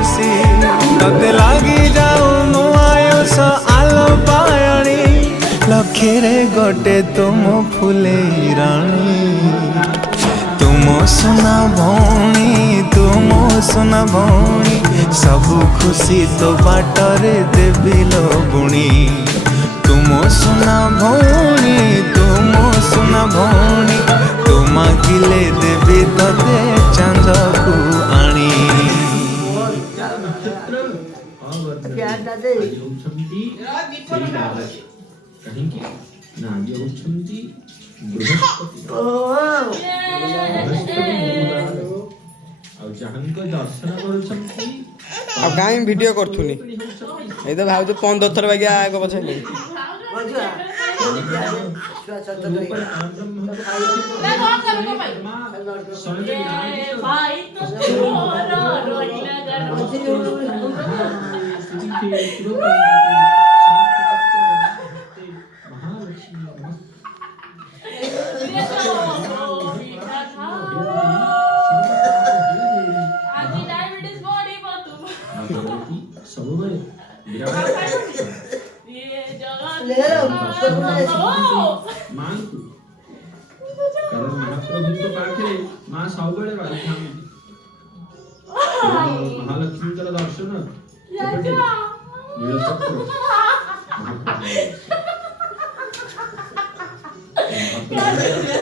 खुशी तते लागी जाऊ मो आयुष आलो पायणी लखे रे गोटे तुम फुले रानी तुम सुना भौणी सबु खुशी तो बाटरे देवी लो बुणी तुम सुना भौणी तुम किले देवी तते चांद को आनी अब कहीं वीडियो करथुनी ए तो भाव तो 15 थर बागिया आगो पछले महालक्ष्मी दर्शन